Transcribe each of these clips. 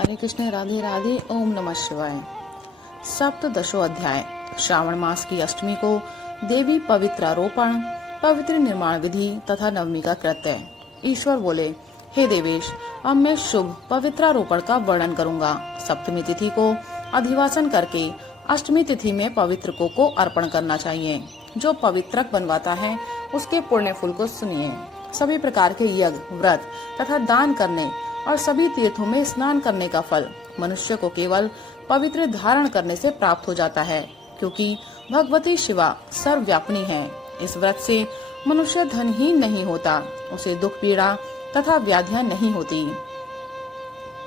हरे कृष्ण, राधे राधे, ओम नमः शिवाय। सप्तदशो अध्याय। श्रावण मास की अष्टमी को देवी पवित्रारोपण, पवित्र निर्माण विधि तथा नवमी का कृत्य। ईश्वर बोले, हे देवेश, अब मैं शुभ पवित्रारोपण का वर्णन करूंगा। सप्तमी तिथि को अधिवासन करके अष्टमी तिथि में पवित्र को अर्पण करना चाहिए। जो पवित्रक बनवाता है उसके पुण्य फल को सुनिए। सभी प्रकार के यज्ञ, व्रत तथा दान करने और सभी तीर्थों में स्नान करने का फल मनुष्य को केवल पवित्र धारण करने से प्राप्त हो जाता है, क्योंकि भगवती शिवा सर्वव्यापिनी है। इस व्रत से मनुष्य धनहीन नहीं होता, उसे दुख पीड़ा तथा व्याधियां नहीं होती,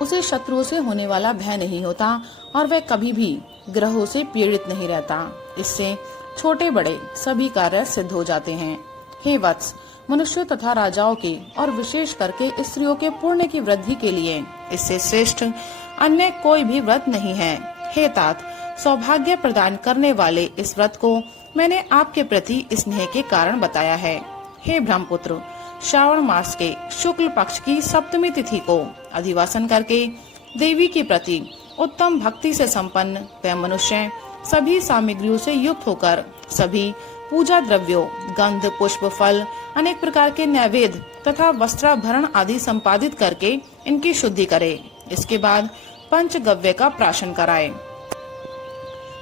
उसे शत्रुओं से होने वाला भय नहीं होता और वह कभी भी ग्रहों से पीड़ित नहीं रहता। इससे छोटे बड़े सभी कार्य सिद्ध हो जाते हैं। हे वत्स, मनुष्य तथा राजाओं के और विशेष करके स्त्रियों के पुण्य की वृद्धि के लिए इससे श्रेष्ठ अन्य कोई भी व्रत नहीं है। हे तात, सौभाग्य प्रदान करने वाले इस व्रत को मैंने आपके प्रति स्नेह के कारण बताया है। हे ब्रह्मपुत्र, श्रावण मास के शुक्ल पक्ष की सप्तमी तिथि को अधिवासन करके देवी के प्रति उत्तम भक्ति से संपन्न वह मनुष्य सभी सामग्रियों से युक्त होकर सभी पूजा द्रव्यों, गंध, पुष्प, फल, अनेक प्रकार के नैवेद्य तथा वस्त्राभरण आदि संपादित करके इनकी शुद्धि करे। इसके बाद पंचगव्य का प्राशन कराए,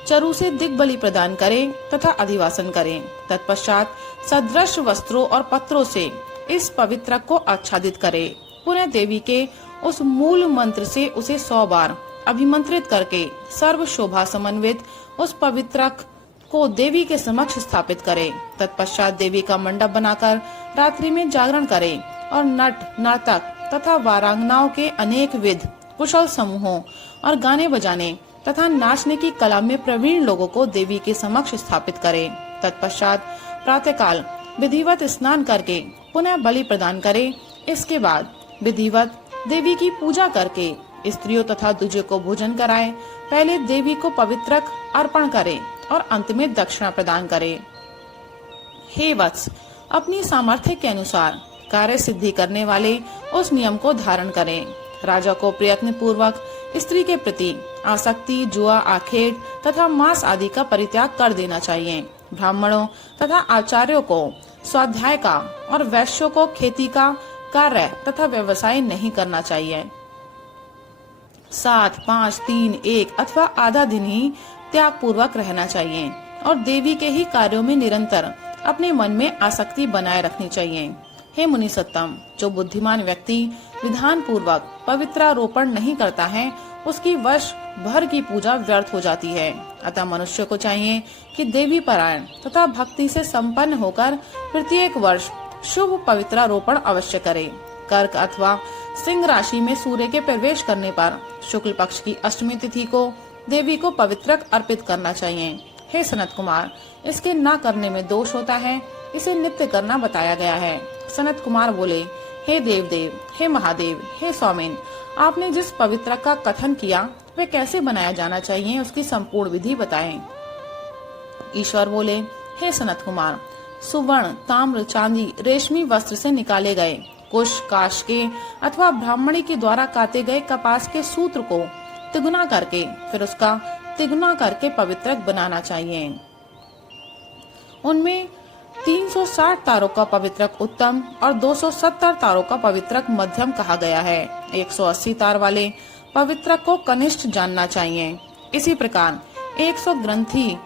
चरु से दिग्बली प्रदान करे तथा अधिवासन करे। तत्पश्चात सदृश वस्त्रों और पत्रों से इस पवित्र को आच्छादित करे। पुनः देवी के उस मूल मंत्र से उसे 100 बार अभिमंत्रित करके सर्व शोभा समन्वित उस पवित्रक को देवी के समक्ष स्थापित करे। तत्पश्चात देवी का मंडप बनाकर रात्रि में जागरण करे और नट, नर्तक तथा वारांगनाओं के अनेक विध कुशल समूहों और गाने बजाने तथा नाचने की कला में प्रवीण लोगों को देवी के समक्ष स्थापित करे। तत्पश्चात प्रातःकाल विधिवत स्नान करके पुनः बलि प्रदान करे। इसके बाद विधिवत देवी की पूजा करके स्त्रियों तथा दूजे को भोजन कराए। पहले देवी को पवित्रक अर्पण करे और अंत में दक्षिणा प्रदान करे। हे वत्स, अपनी सामर्थ्य के अनुसार कार्य सिद्धि करने वाले उस नियम को धारण करें। राजा को प्रयत्न पूर्वक स्त्री के प्रति आसक्ति, जुआ, आखेट तथा मांस आदि का परित्याग कर देना चाहिए। ब्राह्मणों तथा आचार्यों को स्वाध्याय का और वैश्यों को खेती का कार्य तथा व्यवसाय नहीं करना चाहिए। 7, 5, 3, 1 अथवा आधा दिन ही त्याग पूर्वक रहना चाहिए और देवी के ही कार्यों में निरंतर अपने मन में आसक्ति बनाए रखनी चाहिए। हे मुनि सत्तम, जो बुद्धिमान व्यक्ति विधान पूर्वक पवित्रारोपण नहीं करता है, उसकी वर्ष भर की पूजा व्यर्थ हो जाती है। अतः मनुष्य को चाहिए कि देवी परायण तथा भक्ति से संपन्न होकर प्रत्येक वर्ष शुभ पवित्रारोपण अवश्य करे। कर्क अथवा सिंह राशि में सूर्य के प्रवेश करने पर शुक्ल पक्ष की अष्टमी तिथि को देवी को पवित्रक अर्पित करना चाहिए। हे सनत कुमार, इसके न करने में दोष होता है, इसे नित्य करना बताया गया है। सनत कुमार बोले, हे देवदेव, हे महादेव, हे स्वामिन, आपने जिस पवित्रक का कथन किया वह कैसे बनाया जाना चाहिए, उसकी संपूर्ण विधि बताएं। ईश्वर बोले, हे सनत कुमार, सुवर्ण, ताम्र, चांदी, रेशमी वस्त्र से निकाले गए कुश, काश के अथवा ब्राह्मणी के द्वारा काटे गए कपास के सूत्र को तिगुना करके फिर उसका तिगुना करके पवित्रक बनाना चाहिए। उनमें 360 तारों का पवित्रक उत्तम और 270 तारों का पवित्रक मध्यम कहा गया है। 180 तार वाले पवित्रक को कनिष्ठ जानना चाहिए। इसी प्रकार 100 ग्रंथि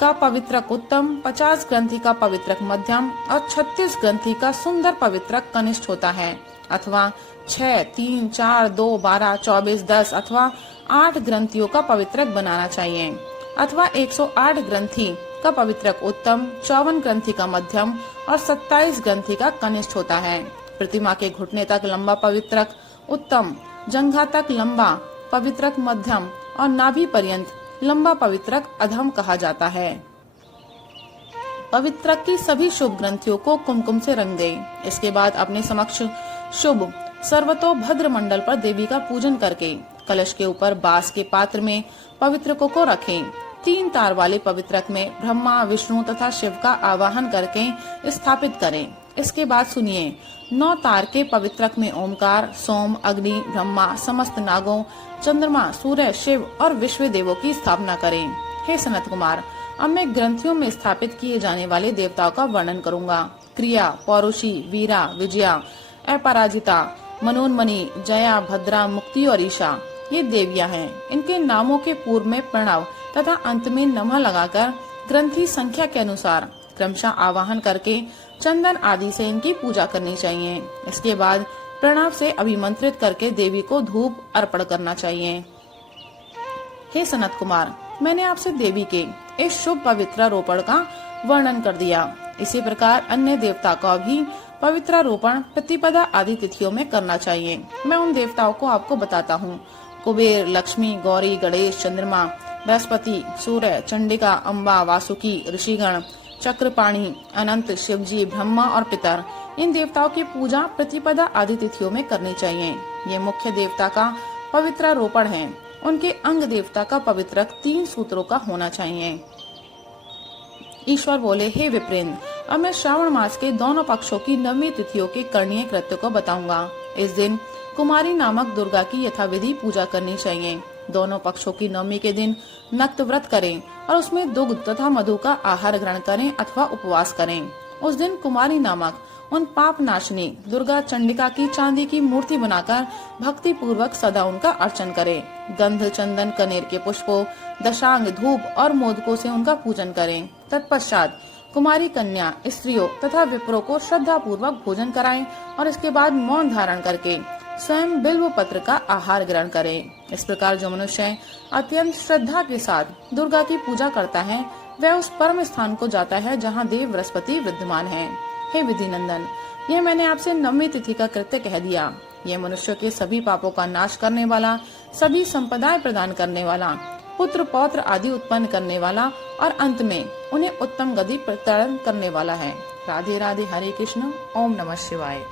का पवित्रक उत्तम, 50 ग्रंथि का पवित्रक मध्यम और 36 ग्रंथि का सुंदर पवित्रक कनिष्ठ होता है। अथवा 6, 3, 4, 2, 12, 24, 10 अथवा 8 ग्रंथियों का पवित्रक बनाना चाहिए। अथवा 108 ग्रंथि का पवित्रक उत्तम, 54 ग्रंथि का मध्यम और 27 ग्रंथि का कनिष्ठ होता है। प्रतिमा के घुटने तक लंबा पवित्रक उत्तम, जंघा तक लंबा पवित्रक मध्यम और नाभि पर्यंत लंबा पवित्रक अधम कहा जाता है। पवित्रक की सभी शुभ ग्रंथियों को कुमकुम से रंग दे। इसके बाद अपने समक्ष शुभ सर्वतोभद्र मंडल पर देवी का पूजन करके कलश के ऊपर बांस के पात्र में पवित्रकों को रखें। 3 तार वाले पवित्रक में ब्रह्मा, विष्णु तथा शिव का आवाहन करके स्थापित करें। इसके बाद सुनिए, 9 तार के पवित्रक में ओमकार, सोम, अग्नि, ब्रह्मा, समस्त नागों, चंद्रमा, सूर्य, शिव और विश्व देवों की स्थापना करें। हे सनत कुमार, अब मैं ग्रंथियों में स्थापित किए जाने वाले देवताओं का वर्णन करूंगा। क्रिया, पौरुषी, वीरा, विजया, अपराजिता, मनोन्मणि, जया, भद्रा, मुक्ति और ईशा ये देवियां हैं। इनके नामों के पूर्व में प्रणव तथा अंत में नमः लगाकर ग्रंथि संख्या के अनुसार क्रमशः आवाहन करके चंदन आदि से इनकी पूजा करनी चाहिए। इसके बाद प्रणव से अभिमंत्रित करके देवी को धूप अर्पण करना चाहिए। हे सनत कुमार, मैंने आपसे देवी के इस शुभ पवित्रारोपण का वर्णन कर दिया। इसी प्रकार अन्य देवता का भी पवित्रारोपण प्रतिपदा आदि तिथियों में करना चाहिए। मैं उन देवताओं को आपको बताता हूँ। कुबेर, लक्ष्मी, गौरी, गणेश, चंद्रमा, बृहस्पति, सूर्य, चंडिका, अम्बा, वासुकी, ऋषिगण, चक्रपाणी, अनंत, शिवजी, ब्रह्मा और पितर, इन देवताओं की पूजा प्रतिपदा आदि तिथियों में करनी चाहिए। ये मुख्य देवता का पवित्रारोपण है। उनके अंग देवता का पवित्रक 3 सूत्रों का होना चाहिए। ईश्वर बोले, हे विप्रेंद्र, अब मैं श्रावण मास के दोनों पक्षों की 9वीं तिथियों के करणीय कृत्य को बताऊंगा। इस दिन कुमारी नामक दुर्गा की यथाविधि पूजा करनी चाहिए। दोनों पक्षों की 9वीं के दिन नक्त व्रत करें और उसमें दुग्ध तथा मधु का आहार ग्रहण करें अथवा उपवास करें। उस दिन कुमारी नामक उन पाप नाशनी दुर्गा चंडिका की चांदी की मूर्ति बनाकर भक्ति पूर्वक सदा उनका अर्चन करें। गंध, चंदन, कनेर के पुष्पों, दशांग, धूप और मोदकों से उनका पूजन करें। तत्पश्चात कुमारी कन्या, स्त्रियों तथा विप्रों को श्रद्धा पूर्वक भोजन कराएं और इसके बाद मौन धारण करके स्वयं बिल्व पत्र का आहार ग्रहण करें। इस प्रकार जो मनुष्य अत्यंत श्रद्धा के साथ दुर्गा की पूजा करता है, वह उस परम स्थान को जाता है जहाँ देव बृहस्पति विद्यमान है। हे विधि नंदन, यह मैंने आपसे 9वीं तिथि का कृत्य कह दिया। यह मनुष्य के सभी पापों का नाश करने वाला, सभी संपदाएं प्रदान करने वाला, पुत्र पौत्र आदि उत्पन्न करने वाला और अंत में उन्हें उत्तम गति प्रदान करने वाला है। राधे राधे, हरे कृष्ण, ओम नमः शिवाय।